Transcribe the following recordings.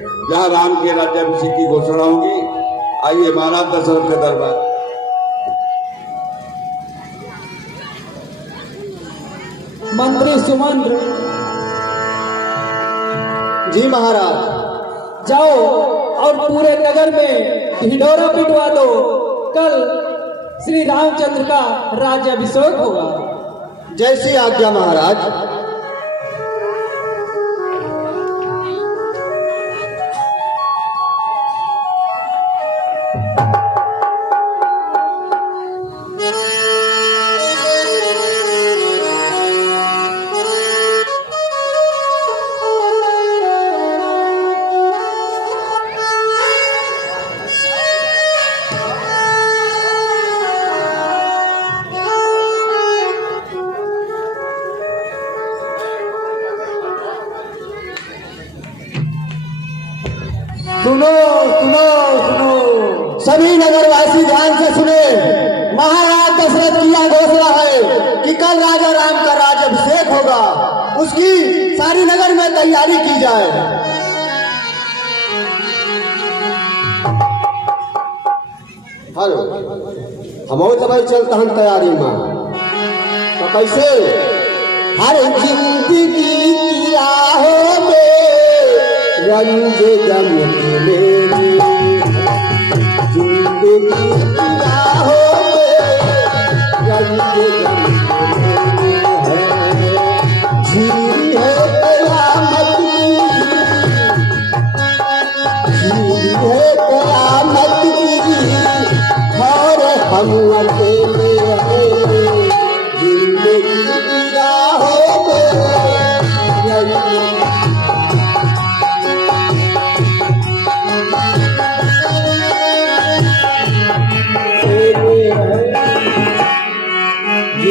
जहाँ राम के राज्याभिषेक की घोषणा होगी। आइए महाराज दशरथ के दरबार। मंत्री सुमंत्र जी महाराज, जाओ और पूरे नगर में ढिंढोरा पिटवा दो। कल श्री रामचंद्र का राज्याभिषेक होगा। जैसी आज्ञा महाराज। सुनो सुनो सुनो, सभी नगरवासी ध्यान से सुने। महाराज दशरथ की यह घोषणा है कि कल राजा राम का राज्याभिषेक होगा। उसकी सारी नगर में तैयारी की जाए। हेलो, हम समय चलता हम तैयारी में तो कैसे हर जिंदगी की राहों में रंग जम मेरी जिंदगी की राहों में रंग जम झील है कयामत की, झील है कयामत की और हम अकेले हैं। जिंदगी की राहों में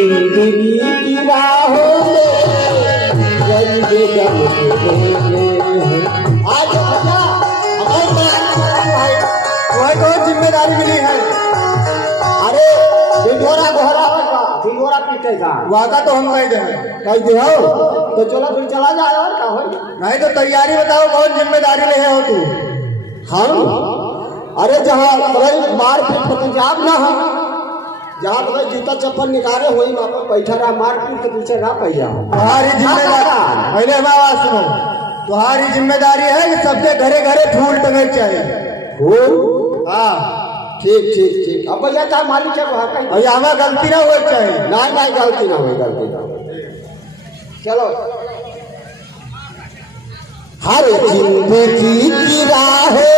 जिंदगी की राहों में रंग जम आज हमारे तो जिम्मेदारी मिली है। अरे ढिंढोरा ढिंढोरा पीटेगा वादा तो हम कह दे हो तो चलो फिर चला जाए। और क्या हो नहीं तो तैयारी बताओ, बहुत जिम्मेदारी ले हो तू। हम अरे जहाँ मारपीट पंजाब ना हम जहाँ तुम्हें जूता चप्पल निकाले वही वहां पर बैठा रहा। मारपीट के पीछे ना पैया। तुम्हारी जिम्मेदारी पहले हमारी बात सुनो। तुम्हारी जिम्मेदारी है कि सबके घरे घरे फूल टंगे चाहिए। फूल? हाँ ठीक ठीक ठीक। अब भैया क्या मालिक है वहाँ का भैया, हमें गलती ना हो चाहिए। नहीं गलती ना हो, गलती ना हो। चलो हर जिंदगी की राहों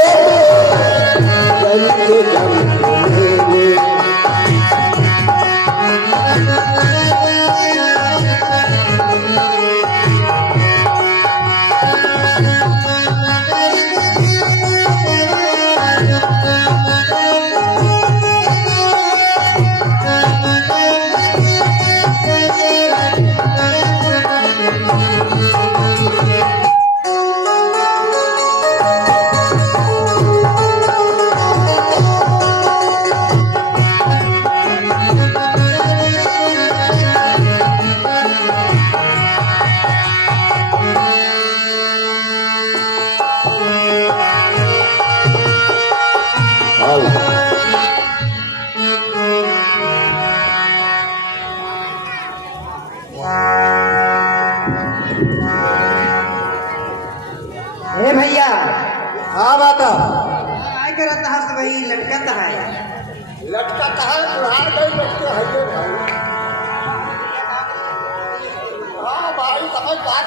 भैया। हाँ बात काय करत हस भाई, लटकत है तुहार गई लटके है भाई। हाँ भाई समझ बात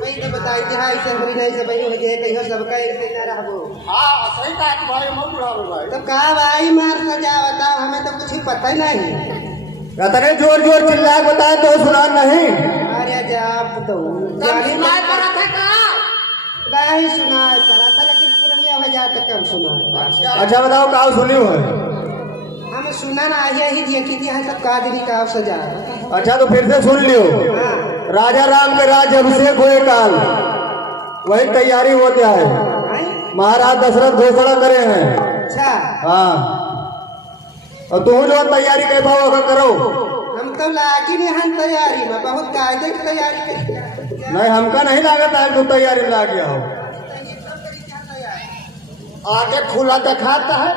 भाई तो बताई थी। हाँ ऐसे होई नहीं सब हो जे कहियो सबका ऐसे ना रहबो। हाँ सही कहा कि भाई मत बुलाओ भाई। तो का भाई मार सजा बताओ, हमें तो कुछ पता ही नहीं। रतने जोर जोर चिल्ला बताए तो सुना नहीं। अरे जाप तो जानी सुनाई पड़ा था का नहीं सुनाई पड़ा था, लेकिन पुरनिया हो जाता कम सुनाई। अच्छा बताओ का सुनी हो? हम सुना ना यही देखी थी सब कादरी का सजा। अच्छा तो फिर से सुन लियो। हाँ। राजा राम के राज्याभिषेक हुए काल वही तैयारी होता है। महाराज दशरथ घोषणा करे हैं। अच्छा हाँ, और तुम जो तैयारी कर पाओ अगर करो। हम तो लागी नहीं हम तैयारी में बहुत कायदे की तैयारी नहीं हमका नहीं लागत है, तुम तैयारी में ला गया हो। आगे खुला दिखाता है।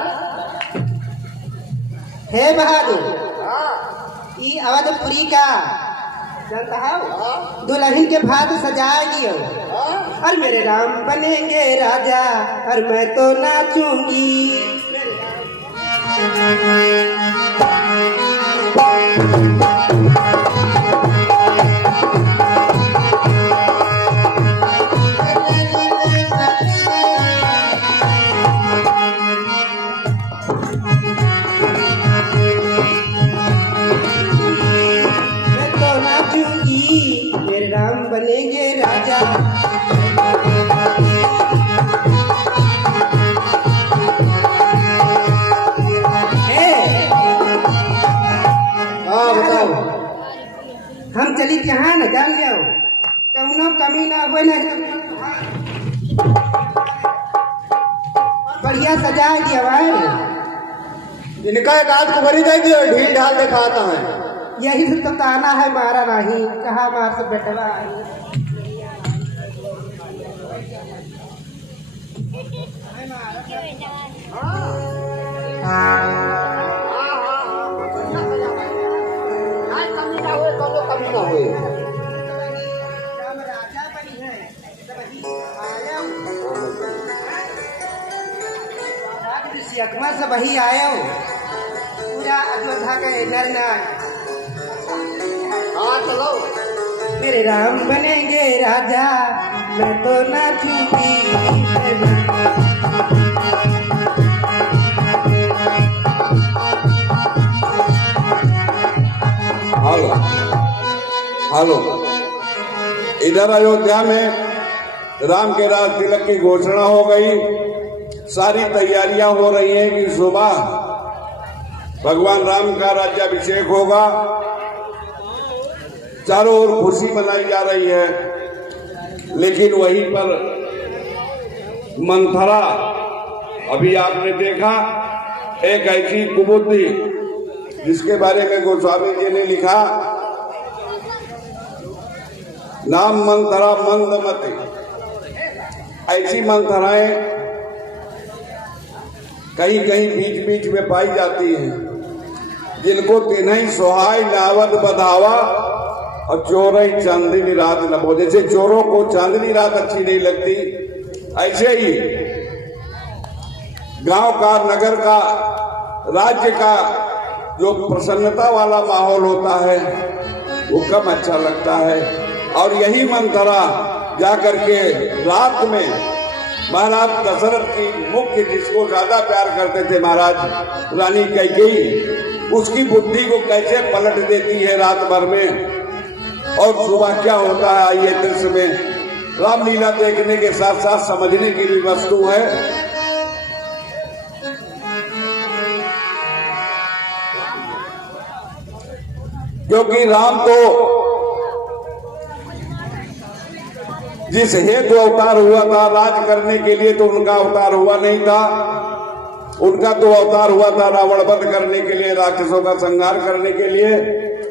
हे बहादुर, हाँ, ई अवधपुरी का जानता है दुल्हन के भात सजाए दियो हाँ। और मेरे राम बनेंगे राजा और मैं तो नाचूंगी। मैं तो नाचूंगी, मेरे राम बनेंगे राजा। हाँ बताओ। हम चली यहाँ न जान लियो कौनो कमी ना हो न बढ़िया सजा दिया भाई। इनका एक आध को भरी दे दियो, ढील ढाल दिखाता है। यही से तो ताना है मारा नहीं, कहा मार से बेटवा आई। कमी ना हुए। राम राजा बनी है, आया अकमा से वही आयो पूरा अयोध्या के नर नार। हाँ चलो। मेरे राम बनेंगे राजा, मैं तो नाचूंगी। हेलो हेलो, इधर अयोध्या में राम के राज तिलक की घोषणा हो गई। सारी तैयारियां हो रही हैं कि सुबह भगवान राम का राज्याभिषेक होगा। चारों ओर खुशी मनाई जा रही है, लेकिन वहीं पर मंथरा, अभी आपने देखा एक ऐसी कुबुद्धि जिसके बारे में गोस्वामी जी ने लिखा, नाम मंथरा मंदमती। ऐसी मंथराएं कहीं कहीं बीच बीच में पाई जाती हैं, जिनको तिन्हीं सोहाय नावद बधावा और चोरई चांदनी रात न बो। जैसे चोरों को चांदनी रात अच्छी नहीं लगती, ऐसे ही गांव का, नगर का, राज्य का जो प्रसन्नता वाला माहौल होता है वो कम अच्छा लगता है। और यही मंथरा जाकर के रात में महाराज दशरथ की मुख्य, जिसको ज्यादा प्यार करते थे महाराज रानी कैकेयी, उसकी बुद्धि को कैसे पलट देती है रात भर में। और सुबह क्या होता है ये दृश्य में रामलीला देखने के साथ साथ समझने की भी वस्तु है। क्योंकि राम तो जिस हेतु अवतार हुआ था राज करने के लिए, तो उनका अवतार हुआ नहीं था। उनका तो अवतार हुआ था रावण वध करने के लिए, राक्षसों का संहार करने के लिए।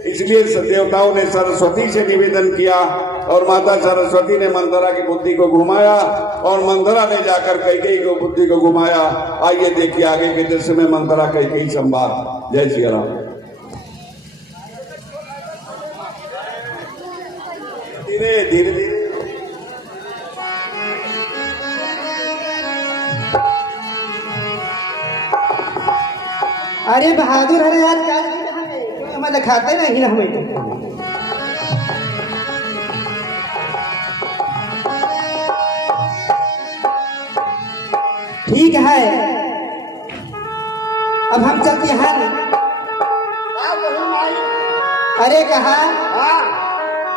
इसलिए देवताओं ने सरस्वती से निवेदन किया और माता सरस्वती ने मंथरा की बुद्धि को घुमाया और मंथरा ने जाकर कैकेयी को बुद्धि को घुमाया। आइए देखिए आगे के दृश्य में मंथरा कैकेयी संवाद। जय श्री राम। धीरे धीरे धीरे अरे बहादुर, अरे यार क्या हमें दिखाते नहीं ना हमें। ठीक है, अब हम चलते हैं। अरे कहा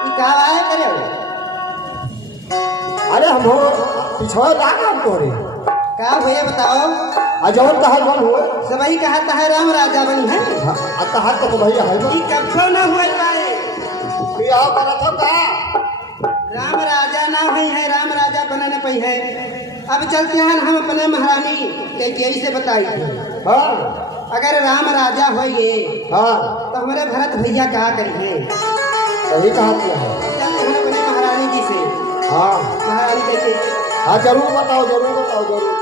क्या आया करे? अरे हम हो पिछड़ रहा काम तोरे। क्या भैया बताओ? अजौन कहल बन हो सबही कहता है राम राजा बनी है। कहा तो भैया है ई कब ना हुआ पाए। बियाह करत हो का? राम राजा ना हुई है, राम राजा बनने पई है। अब चलते हैं हम अपने महारानी कैकेयी से बताई। हाँ अगर राम राजा होइए हाँ तो हमारे भरत भैया क्या करिए? सही कहा किया है। चलते हैं अपने महारानी जी से। हाँ महारानी कैकेयी। हाँ जरूर बताओ, जरूर बताओ, जरूर।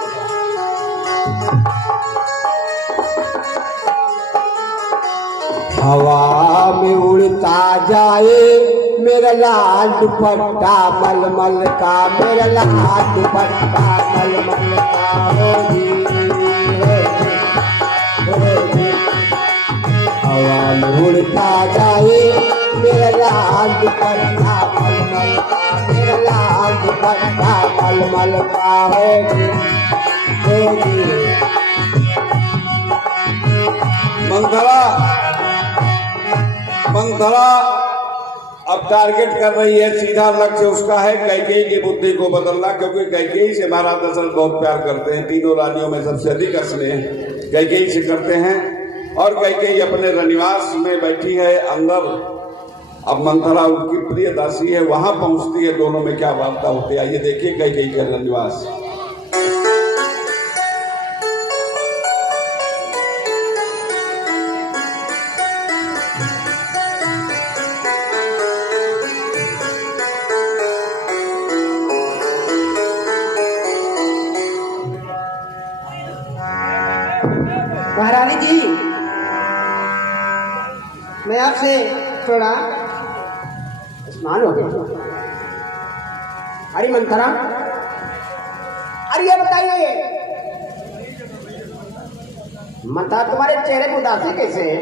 हवा में उड़ता जाए मेरा लाल दुपट्टा मलमल का, मेरा लाल दुपट्टा मलमल का हो जी, हवा में उड़ता जाए मेरा लाल दुपट्टा मलमल का, मेरा लाल दुपट्टा मलमल का हो जी। मंथरा अब टारगेट कर रही है, सीधा लक्ष्य उसका है कैकेयी की बुद्धि को बदलना, क्योंकि कैकेयी से महाराज दशरथ बहुत प्यार करते हैं। तीनों रानियों में सबसे अधिक स्नेह कैकेयी से करते हैं और कैकेयी अपने रनिवास में बैठी है अंदर। अब मंथरा उनकी प्रिय दासी है, वहां पहुंचती है, दोनों में क्या वार्ता होती है आइए देखिए कैकेयी का रनिवास। महारानी जी, मैं आपसे थोड़ा स्नान हो गया। अरे मंथरा, अरे ये बताइए मंथरा तुम्हारे चेहरे को उदासी कैसे है?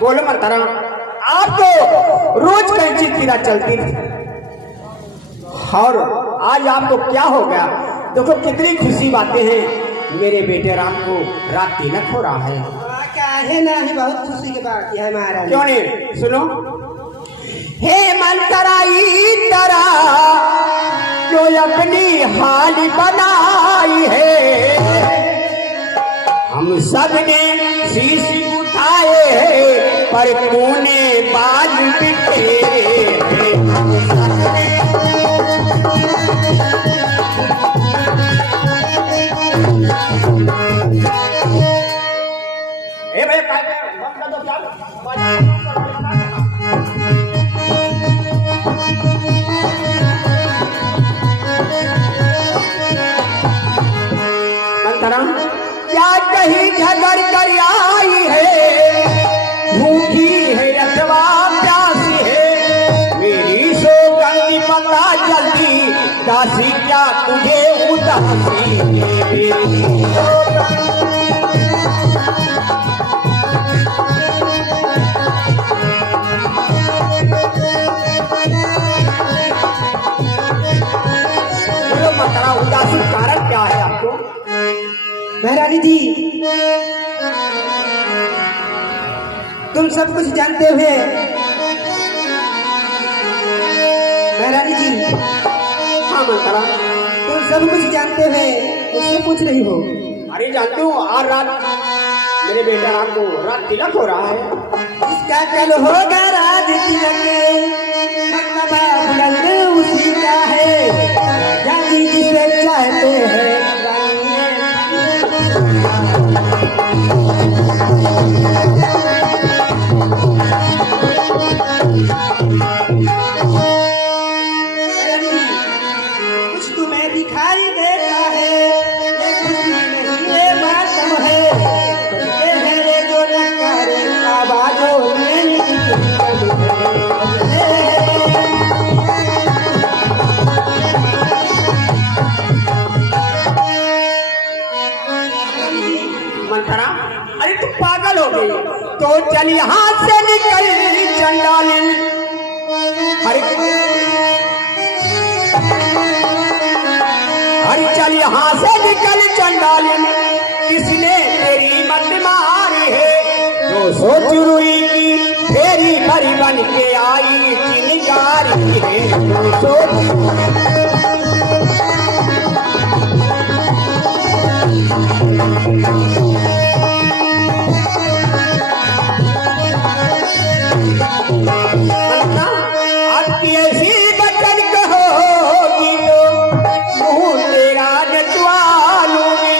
बोलो मंथरा, आप तो रोज कैंची तीरा चलती थी और आज आपको क्या हो गया? देखो कितनी खुशी बातें हैं, मेरे बेटे राम को रात तिलक हो रहा है। काहे नहीं, बहुत खुशी की बात है महाराज। क्यों नहीं? सुनो, हे मंथराई तरह जो अपनी हाल बनाई है, हम सब ने शीश उठाए हैं पर तूने बाल बिखेरे हैं। क्या कहीं झगड़ कर आई है, भूखी है अथवा प्यासी है, मेरी सौगंध पता जल्दी दासी क्या तुझे उदासी है, मेरी उदासी कारण क्या है आपको? महारानी जी, तुम सब कुछ जानते हुए महारानी जी, हाँ मंथरा, तुम सब कुछ जानते हुए मुझसे पूछ रही हो। अरे जानती हूँ, आज रात मेरे बेटा राम को रात तिलक हो रहा है। इसका कल होगा राज तिलक, बुलंद उसी का है, रानी जिसे चाहते हैं कुछ तुम्हें दिखाई देता है, ये खुशी नहीं ये मातम है, ये है ये जो नकारे आवाजों में मंथरा, अरे तू पागल हो गई तो चल यहाँ से निकल चंडालिन। अरे चल यहाँ से निकल चंडालिन, किसने तेरी मत मारी है, जो सोच रुई की फेरी भरी बन के आई चिनगारी है, जो सोच आपकी ऐसी बचन कहोगी तो मुँह तेरा नचवालूंगी,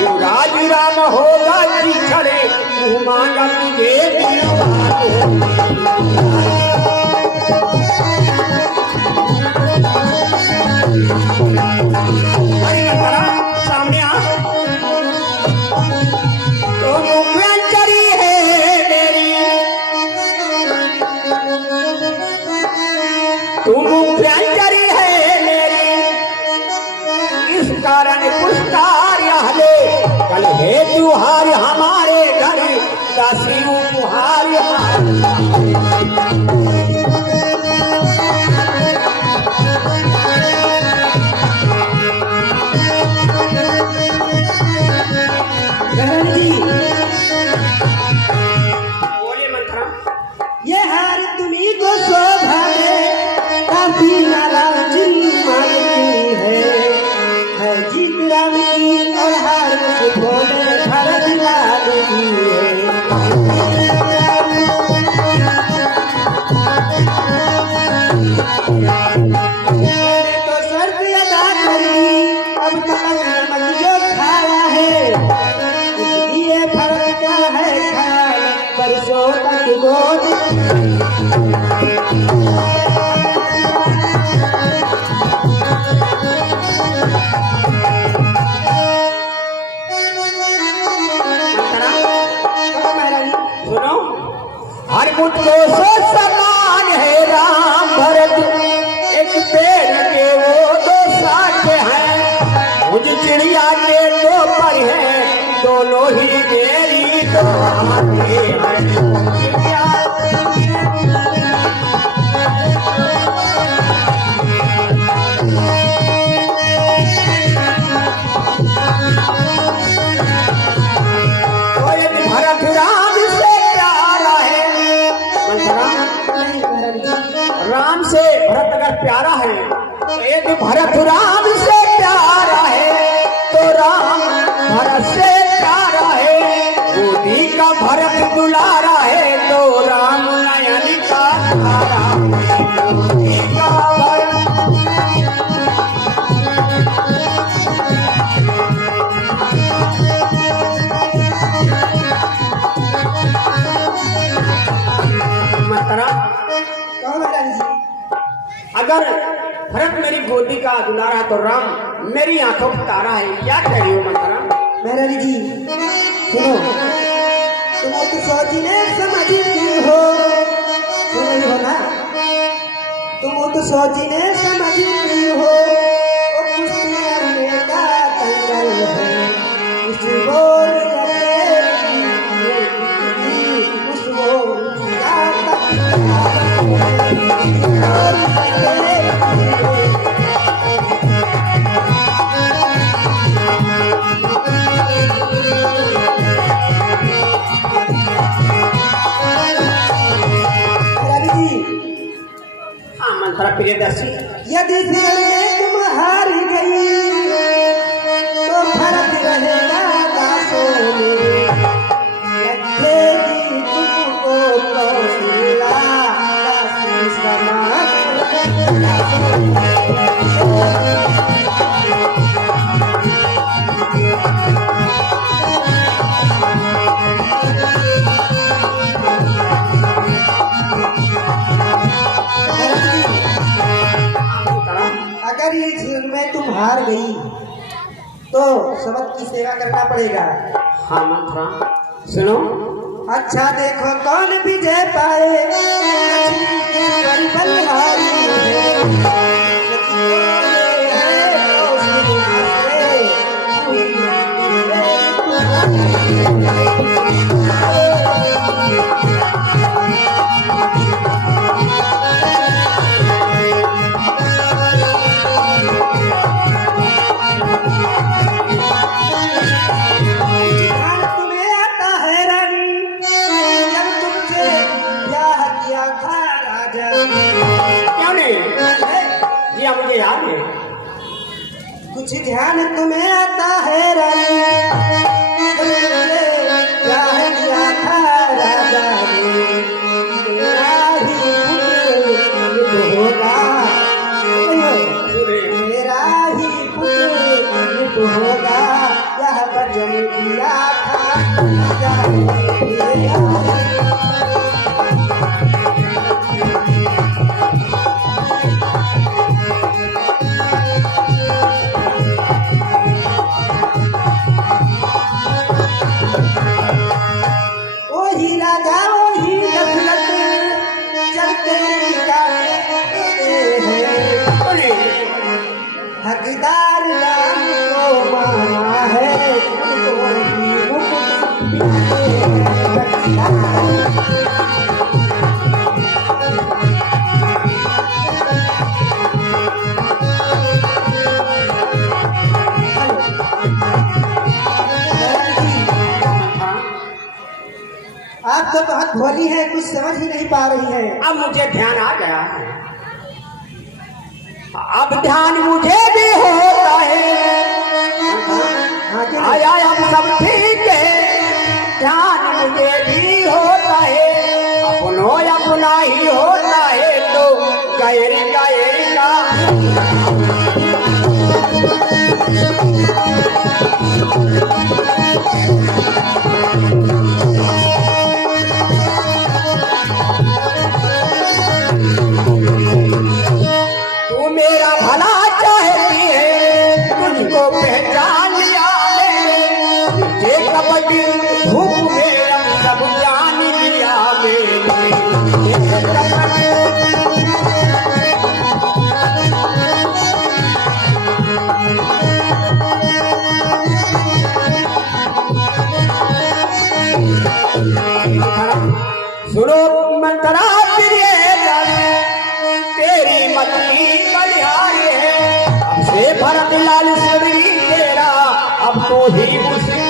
युवराज राम होगा जी खड़े मुँह मांगा तुझे दिलवालूंगी। तो शर्त अदा करी, अब तक नमक जो खाया है इसलिए फर्क क्या है ख्याल परसों तक गोद सुनो, हर मुझको सो समान है राम भरत, एक पेड़ के वो दो साथ हैं, मुझ चिड़िया के दो पर हैं, दोनों ही मेरी दो आंखें हैं। तो एक भरत राम से प्यारा है, राम से भरत अगर प्यारा है तो एक भरत राम से प्यारा है, तो राम भरत से प्यारा है, गोदी का भरत दुलारा है, तो राम नयन का तारा है, गोदी का भरत। मातरा, कौन है रानी जी? अगर भरत मेरी गोदी का दुलारा तो राम मेरी आंखों का तारा है, क्या कह रही हो मंत्रा? महारानी जी सुनो, तुम तो सोचने समझती हो, सुन रही हो ना? तुम तो सोचने समझती हो, वो कुश्ती लड़ने का दंगल है, उस बोल उस बोल हाँ मंत्रा प्रियदर्शी, यदि फिर में तुम हार गई तो भरत रहेगा दासों में, रखेगी तुमको कौशल्या दासी समान। अगर इस युद्ध में तुम हार गई तो सबक की सेवा करना पड़ेगा। हाँ मंत्रा सुनो, अच्छा देखो कौन विजय पाए, बलिहारी है। ध्यान तुम्हें आता है रानी, जब तुमसे ब्याह किया था राजा। क्यों नहीं? जी हाँ, मुझे याद है। कुछ ध्यान तुम्हें आता है रानी, जब तुमसे ब्याह किया था राजा ने, तेरा ही पुत्र होगा, मेरा ही पुत्र होगा, यह वचन दिया था राजा ने। वही राजा वही दशरथ चलते हैं, हकदार राम को माना है, उनको भी आप तो बहुत भोली है, कुछ समझ ही नहीं पा रही है। अब मुझे ध्यान आ गया, अब ध्यान मुझे भी होता है। हाँ, क्यों नहीं? आया अब सब ठीक है, ध्यान मुझे भी होता है, अपनों अपना ही होता है, तो गैर गैर का तू मेरा भला चाहती है, तुझको पहचान लिया मैंने, ये कबड्डी धूप में हम सब जान लिया मैंने, ये कबड्डी सुनो मंत्रा प्रिय तेरी मछली बलिहारी है, अब से भरत लाल सिवरी तेरा, अब तो ही उसकी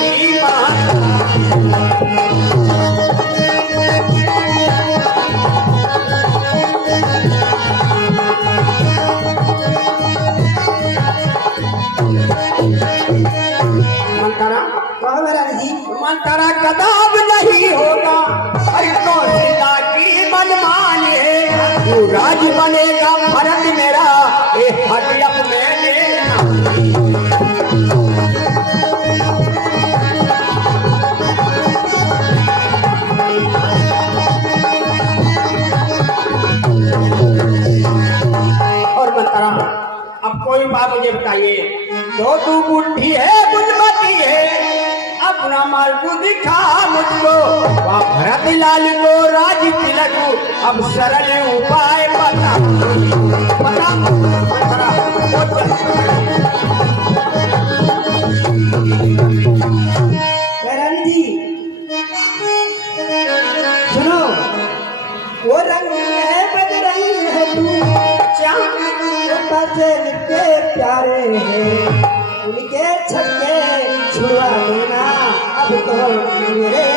मंत्रा कहो महारानी जी। मंत्रा कदाब नहीं होगा, अरे कौशला की मनमानी है, तू राज बनेगा भरत मेरा, ए हटियप में लेना। और मंत्रा अब कोई बात मुझे बताइए, तो तू बुढ़ी है बुद्धमती है, अपना माल को दिखा मुझको, वहाँ भरत लाल को राज तिलक, अब सरल उपाय बता बता मंत्रा। महारानी जी सुनो, वो रंग है बदरंग है तू, चांद बसे के प्यारे हैं, उनके छक्के छुआ देना, अब तो मेरे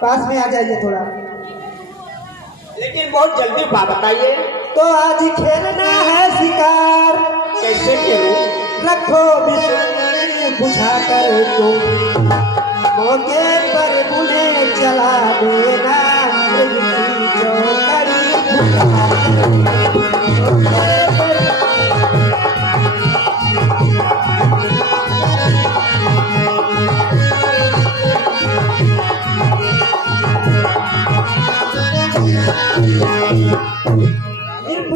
पास में आ जाइए थोड़ा। लेकिन बहुत जल्दी बात बताइए। तो आज खेलना है शिकार, कैसे खेलूं? रखो विश्व बुझा कर तो, मौके पर बुने चला देना, चौकड़ी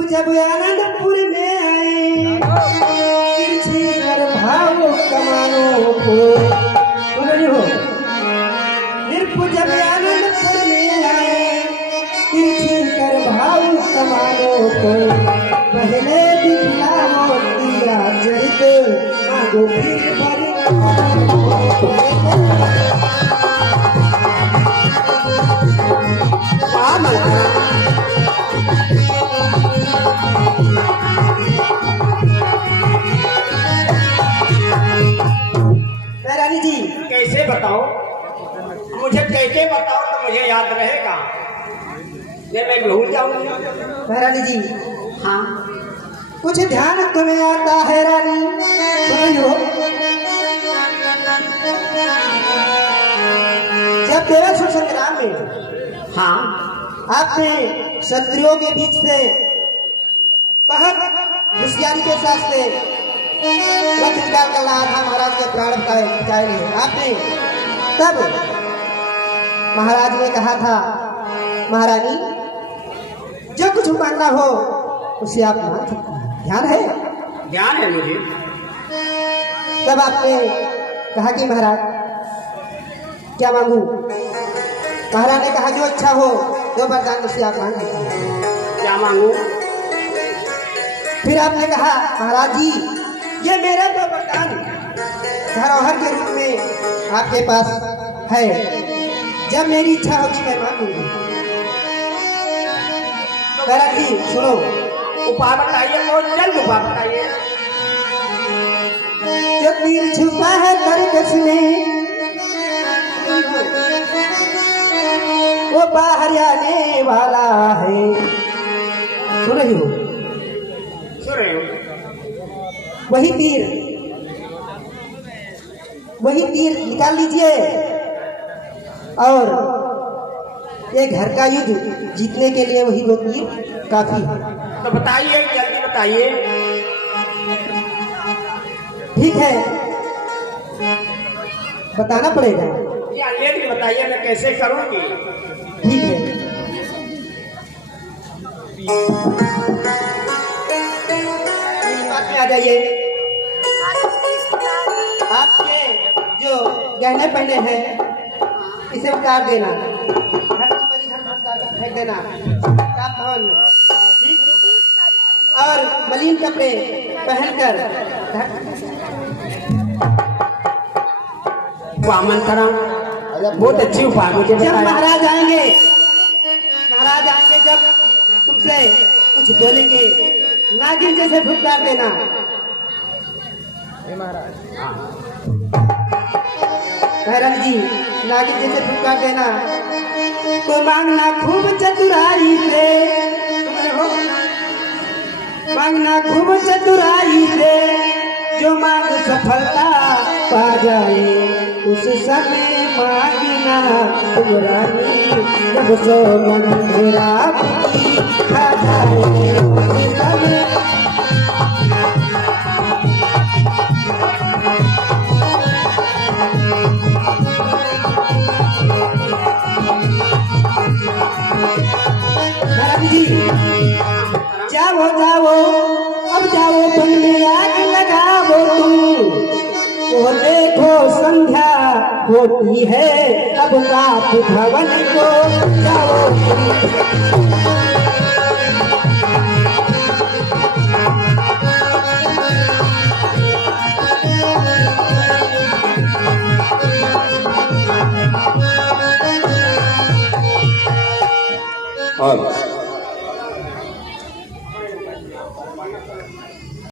जब आनंदपुर में आए, तिरछी कर भाव कमानों को, हो निर्भु जब आनंदपुर में आए, तिरछी कर भाव कमानों को, पहले दिखलाओ दिया चरित, आगो फिर भर रानी जी। कैसे बताओ, मुझे कैसे बताओ तो मुझे याद रहेगा, ये मैं भूल जाऊंगी। महारानी जी हाँ कुछ ध्यान तुम्हें आता है रानी, सुनो जब देवासुर संग्राम में हाँ आपने क्षत्रियों के बीच से बहुत होशियारी के साथ से रथ निकाल कर लाया था, महाराज के प्राण बचाए नहीं आपने, तब महाराज ने कहा था महारानी जो कुछ मांगना हो उसे आप मांग सकते हैं, ध्यान है? ध्यान है मुझे। तब आपने कहा कि महाराज क्या मांगू? महाराज ने कहा जो अच्छा हो, जो वरदान मुझसे आप मांग सकते हैं। क्या मांगू? फिर आपने कहा महाराज जी ये मेरा तो वरदान धरोहर के रूप में आपके पास है, जब मेरी इच्छा होगी मैं मांगूंगी। महाराज जी सुनो, उपाय बताइए, बहुत जल्द उपाय बताइए। जो तीर छुपा है तरकस में, बाहर आने वाला है। सुन रही हो? सुन रहे हो? वही तीर निकाल लीजिए और ये घर का युद्ध जीतने के लिए वही 2 तीर काफी है। तो बताइए, जल्दी बताइए। ठीक है, बताना पड़ेगा। क्या लेट बताइए, मैं कैसे करूँगी? ठीक है, इस बात में आ जाइए। आपके जो गहने पहने हैं इसे उतार देना, फेंक देना, ठीक? और मलिन कपड़े पहनकर वामन करा, बहुत अच्छी उपाय मुझे जब बताया। महाराज आएंगे जब तुमसे कुछ बोलेंगे, नागिन जैसे फुटकार देना। भैरव जी, नागिन जैसे फुटकार देना। तो मांगना खूब चतुराई से, मांगना खूब चतुराई से, जो मांग सफलता पा जाए उस समय मांगना तुम रानी, जब सो मन मेरा खा जाए उस समय। जी जाओ अब जाओ, बंगले आग लगाओ तुम। वो देखो संध्या होती है, अब रात भवन को जाओ। और